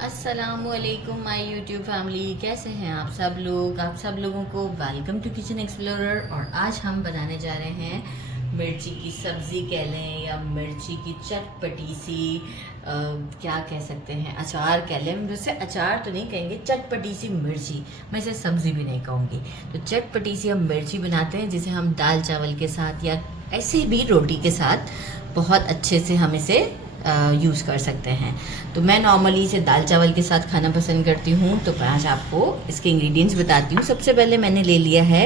अस्सलामुअलैकुम my YouTube family, कैसे हैं आप सब लोग। आप सब लोगों को वेलकम टू किचन एक्सप्लोरर। और आज हम बनाने जा रहे हैं मिर्ची की सब्ज़ी कह लें या मिर्ची की चटपटी सी क्या कह सकते हैं, अचार कह लें। वैसे अचार तो नहीं कहेंगे, चटपटी सी मिर्ची, मैं इसे सब्ज़ी भी नहीं कहूँगी। तो चटपटी सी हम मिर्ची बनाते हैं जिसे हम दाल चावल के साथ या ऐसे भी रोटी के साथ बहुत अच्छे से हम इसे यूज़ कर सकते हैं। तो मैं नॉर्मली इसे दाल चावल के साथ खाना पसंद करती हूँ। तो आज आपको इसके इंग्रेडिएंट्स बताती हूँ। सबसे पहले मैंने ले लिया है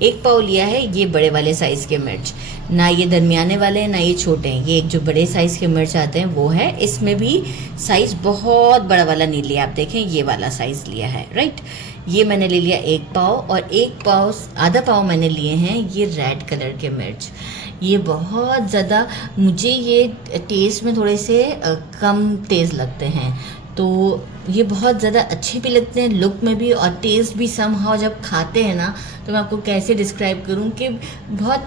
1 पाव लिया है ये बड़े वाले साइज़ के मिर्च। ना ये दरमियाने वाले हैं ना ये छोटे हैं, ये एक जो बड़े साइज़ के मिर्च आते हैं वो है। इसमें भी साइज़ बहुत बड़ा वाला नहीं लिया, आप देखें ये वाला साइज़ लिया है, राइट। ये मैंने ले लिया 1 पाव, और 1 पाव आधा पाव मैंने लिए हैं ये रेड कलर के मिर्च। ये बहुत ज़्यादा मुझे ये टेस्ट में थोड़े से कम तेज़ लगते हैं, तो ये बहुत ज़्यादा अच्छे भी लगते हैं लुक में भी, और टेस्ट भी समहाउ जब खाते हैं ना, तो मैं आपको कैसे डिस्क्राइब करूं कि बहुत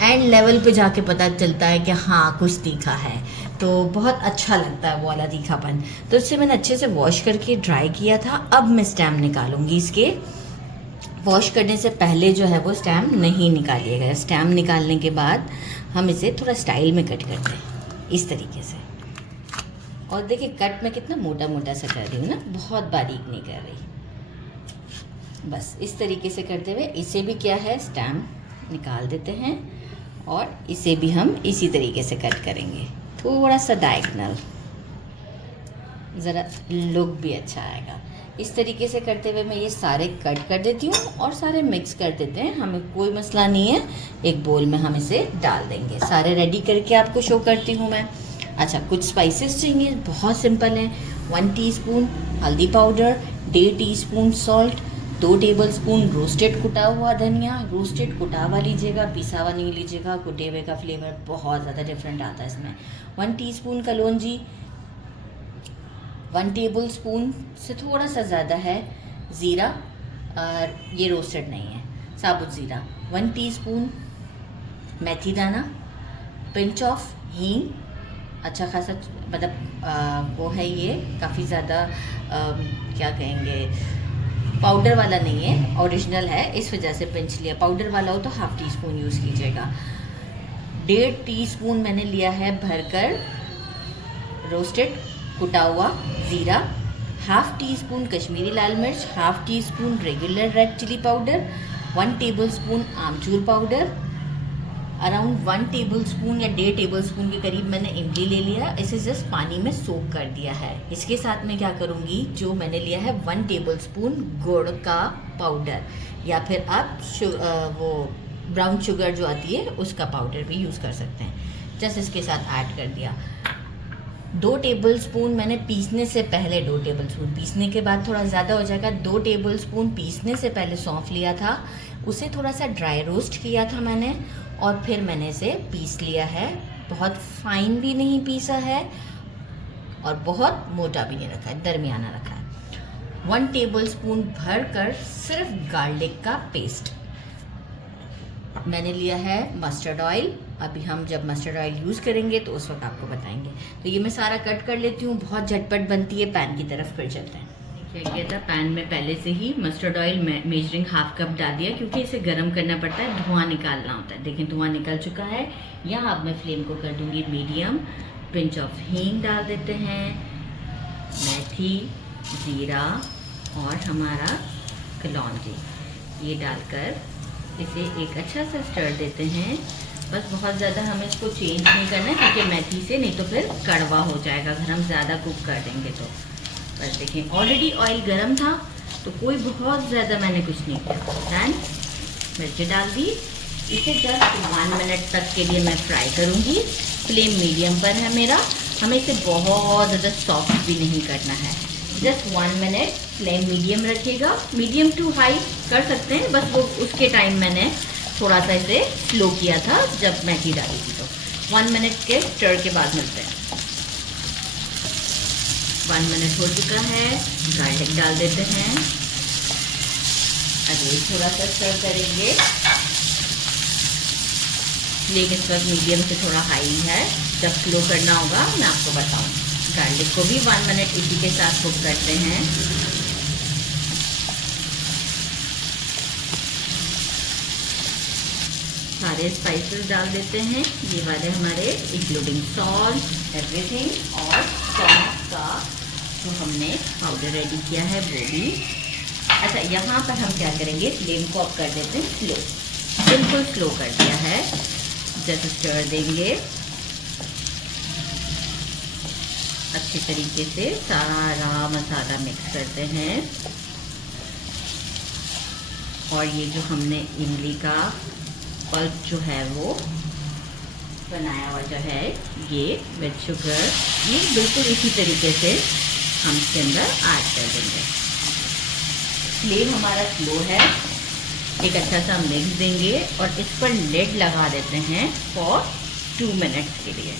एंड लेवल पे जाके पता चलता है कि हाँ कुछ तीखा है, तो बहुत अच्छा लगता है वो वाला तीखापन। तो इससे मैंने अच्छे से वॉश करके ड्राई किया था। अब मैं स्टेम निकालूंगी इसके। वॉश करने से पहले जो है वो स्टेम नहीं निकालिएगा। स्टेम निकालने के बाद हम इसे थोड़ा स्टाइल में कट करते हैं इस तरीके से। और देखिए कट मैं कितना मोटा मोटा सा कर रही हूँ ना, बहुत बारीक नहीं कर रही। बस इस तरीके से करते हुए इसे भी क्या है स्टेम निकाल देते हैं, और इसे भी हम इसी तरीके से कट करेंगे, थोड़ा सा डायगोनल, ज़रा लुक भी अच्छा आएगा। इस तरीके से करते हुए मैं ये सारे कट कर देती हूँ और सारे मिक्स कर देते हैं, हमें कोई मसला नहीं है। एक बोल में हम इसे डाल देंगे। सारे रेडी करके आपको शो करती हूँ मैं। अच्छा, कुछ स्पाइसेस चाहिए, बहुत सिंपल है। 1 टीस्पून हल्दी powder, 1.5 teaspoon salt, 2 tablespoon roasted कुटा हुआ धनिया। रोस्टेड कुटा हुआ लीजिएगा, पिसा हुआ नहीं लीजिएगा, कुटे हुए का फ्लेवर बहुत ज़्यादा डिफरेंट आता है इसमें। 1 टीस्पून कलौंजी, 1 टेबलस्पून से थोड़ा सा ज़्यादा है ज़ीरा, और ये रोस्टेड नहीं है, साबुत ज़ीरा। 1 टीस्पून मेथी दाना, पिंच ऑफ हींग, अच्छा खासा, मतलब वो है ये काफ़ी ज़्यादा क्या कहेंगे, पाउडर वाला नहीं है, ओरिजिनल है, इस वजह से पिंच लिया। पाउडर वाला हो तो ½ टीस्पून यूज़ कीजिएगा। 1.5 टीस्पून मैंने लिया है भरकर रोस्टेड कुटा हुआ ज़ीरा, ½ टीस्पून कश्मीरी लाल मिर्च, ½ teaspoon regular red chili powder, 1 tablespoon आमचूर पाउडर, अराउंड 1 टेबलस्पून या 1.5 टेबलस्पून के करीब मैंने इमली ले लिया। इसे जस्ट पानी में सोक कर दिया है। इसके साथ में क्या करूँगी, जो मैंने लिया है 1 टेबलस्पून गुड़ का पाउडर, या फिर आप वो ब्राउन शुगर जो आती है उसका पाउडर भी यूज़ कर सकते हैं। जस्ट इसके साथ ऐड कर दिया। 2 टेबलस्पून मैंने पीसने से पहले, 2 टेबलस्पून पीसने के बाद थोड़ा ज़्यादा हो जाएगा, 2 टेबलस्पून पीसने से पहले सौंफ लिया था, उसे थोड़ा सा ड्राई रोस्ट किया था मैंने, और फिर मैंने इसे पीस लिया है। बहुत फाइन भी नहीं पीसा है और बहुत मोटा भी नहीं रखा है, दरमियाना रखा है। 1 टेबलस्पून भर कर सिर्फ गार्लिक का पेस्ट मैंने लिया है। मस्टर्ड ऑयल, अभी हम जब मस्टर्ड ऑयल यूज़ करेंगे तो उस वक्त आपको बताएंगे। तो ये मैं सारा कट कर लेती हूँ, बहुत झटपट बनती है। पैन की तरफ फिर चलते हैं। क्या किया था, पैन में पहले से ही मस्टर्ड ऑयल मेजरिंग ½ कप डाल दिया, क्योंकि इसे गर्म करना पड़ता है, धुआं निकालना होता है। देखिए धुआं निकल चुका है। यहाँ अब मैं फ्लेम को कर दूँगी मीडियम। पिंच ऑफ हींग डाल देते हैं, मेथी, ज़ीरा और हमारा कलौंजी, ये डालकर इसे एक अच्छा सा स्टर देते हैं। बस बहुत ज़्यादा हमें इसको चेंज नहीं करना है, क्योंकि मेथी से नहीं तो फिर कड़वा हो जाएगा अगर हम ज़्यादा कुक कर देंगे तो। बस देखें ऑलरेडी ऑयल गर्म था, तो कोई बहुत ज़्यादा मैंने कुछ नहीं किया। दैन मिर्ची डाल दी। इसे जस्ट 1 मिनट तक के लिए मैं फ्राई करूँगी। फ्लेम मीडियम पर है मेरा। हमें इसे बहुत ज़्यादा सॉफ्ट भी नहीं करना है, जस्ट 1 मिनट फ्लेम मीडियम रखिएगा। मीडियम टू हाई कर सकते हैं, बस वो उसके टाइम मैंने थोड़ा सा इसे स्लो किया था जब मेथी डाली थी। तो 1 मिनट के स्टर के बाद मिलते हैं। 1 मिनट हो चुका है, गार्लिक डाल देते हैं। अभी थोड़ा सा स्टर करेंगे। फ्लेम इस वक्त मीडियम से थोड़ा हाई है, जब स्लो करना होगा मैं आपको बताऊँ। गार्लिक को भी 1 मिनट इसी के साथ कुक करते हैं। सारे स्पाइसेस डाल देते हैं, ये वाले हमारे, इंक्लूडिंग सॉल्ट एवरीथिंग, और सौंफ का जो हमने पाउडर रेडी किया है वो भी। अच्छा, यहाँ पर हम क्या करेंगे, फ्लेम को ऑफ कर देते हैं स्लो, बिल्कुल स्लो कर दिया है। जैसे स्टर देंगे अच्छे तरीके से, सारा मसाला मिक्स करते हैं। और ये जो हमने इमली का पल्प जो है वो बनाया हुआ जो है, ये विद शुगर, ये बिल्कुल इसी तरीके से हम इसके अंदर ऐड कर देंगे। फ्लेम हमारा स्लो है, एक अच्छा सा मिक्स देंगे और इस पर लिड लगा देते हैं फॉर 2 मिनट्स के लिए।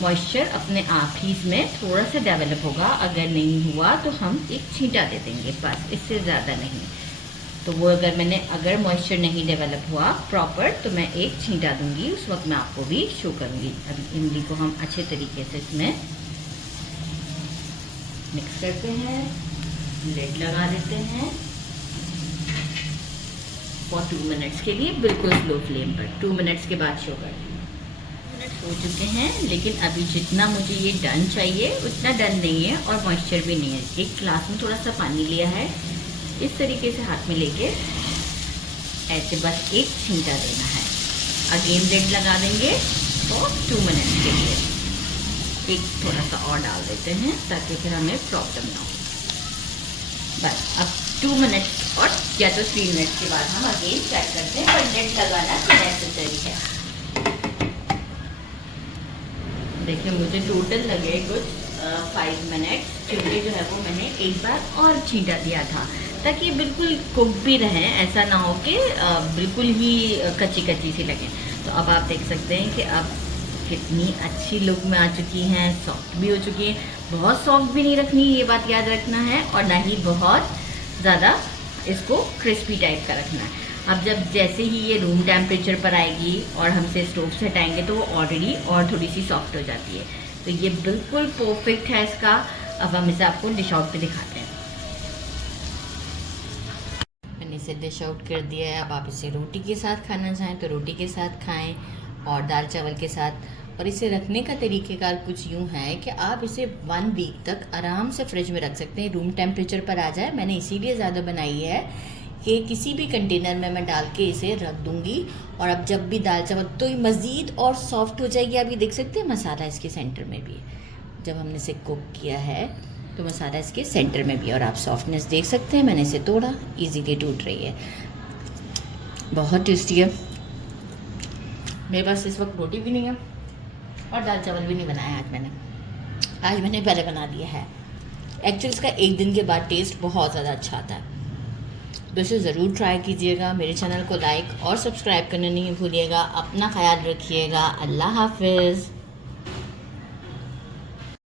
मॉइस्चर अपने आप ही इसमें थोड़ा सा डेवलप होगा, अगर नहीं हुआ तो हम एक छींटा दे देंगे बस, इससे ज़्यादा नहीं। तो वो अगर मॉइस्चर नहीं डेवलप हुआ प्रॉपर तो मैं एक छींटा दूंगी, उस वक्त मैं आपको भी शो करूंगी। अभी इमली को हम अच्छे तरीके से इसमें मिक्स करते हैं, लिड लगा देते हैं फॉर 2 मिनट्स के लिए, बिल्कुल स्लो फ्लेम पर। 2 मिनट्स के बाद शो करती हूँ। मिनट्स हो चुके हैं, लेकिन अभी जितना मुझे ये डन चाहिए उतना डन नहीं है और मॉइस्चर भी नहीं है। एक ग्लास में थोड़ा सा पानी लिया है, इस तरीके से हाथ में लेके ऐसे बस एक छींटा देना है। अगेन लिड लगा देंगे और 2 मिनट्स के लिए एक थोड़ा सा और डाल देते हैं ताकि फिर हमें प्रॉब्लम ना हो। बस अब 2 मिनट्स और या तो 3 मिनट्स के बाद हम अगेन चेक करते हैं, पर लिड लगाना नेसेसरी है। देखिए मुझे टोटल लगे कुछ 5 मिनट्स, क्योंकि जो है वो मैंने एक बार और छींटा दिया था ताकि बिल्कुल कुक भी रहे, ऐसा ना हो कि बिल्कुल ही कच्ची कच्ची सी लगे। तो अब आप देख सकते हैं कि अब कितनी अच्छी लुक में आ चुकी हैं, सॉफ्ट भी हो चुकी है। बहुत सॉफ्ट भी नहीं रखनी, ये बात याद रखना है, और ना ही बहुत ज़्यादा इसको क्रिस्पी टाइप का रखना है। अब जैसे ही ये रूम टेम्परेचर पर आएगी और हमसे स्टोव से हटाएंगे तो वो ऑलरेडी और थोड़ी सी सॉफ्ट हो जाती है। तो ये बिल्कुल परफेक्ट है इसका। अब हम इसे आपको डिश आउट पे दिखाते हैं। मैंने इसे डिश आउट कर दिया है। अब आप इसे रोटी के साथ खाना चाहें तो रोटी के साथ खाएं और दाल चावल के साथ। और इसे रखने का तरीक़ेकार कुछ यूँ है कि आप इसे 1 वीक तक आराम से फ्रिज में रख सकते हैं, रूम टेम्परेचर पर आ जाए। मैंने इसीलिए ज़्यादा बनाई है कि किसी भी कंटेनर में मैं डाल के इसे रख दूंगी, और अब जब भी दाल चावल तो ये मज़ीद और सॉफ्ट हो जाएगी। आप ये देख सकते हैं मसाला इसके सेंटर में भी है, जब हमने इसे कुक किया है तो मसाला इसके सेंटर में भी, और आप सॉफ्टनेस देख सकते हैं। मैंने इसे तोड़ा, इजीली टूट रही है, बहुत टेस्टी है। मेरे पास इस वक्त रोटी भी नहीं है और दाल चावल भी नहीं बनाया आज मैंने पहले बना दिया है। एक्चुअली इसका 1 दिन के बाद टेस्ट बहुत ज़्यादा अच्छा आता है। तो इसे ज़रूर ट्राई कीजिएगा। मेरे चैनल को लाइक और सब्सक्राइब करना नहीं भूलिएगा। अपना ख्याल रखिएगा। अल्लाह हाफिज़।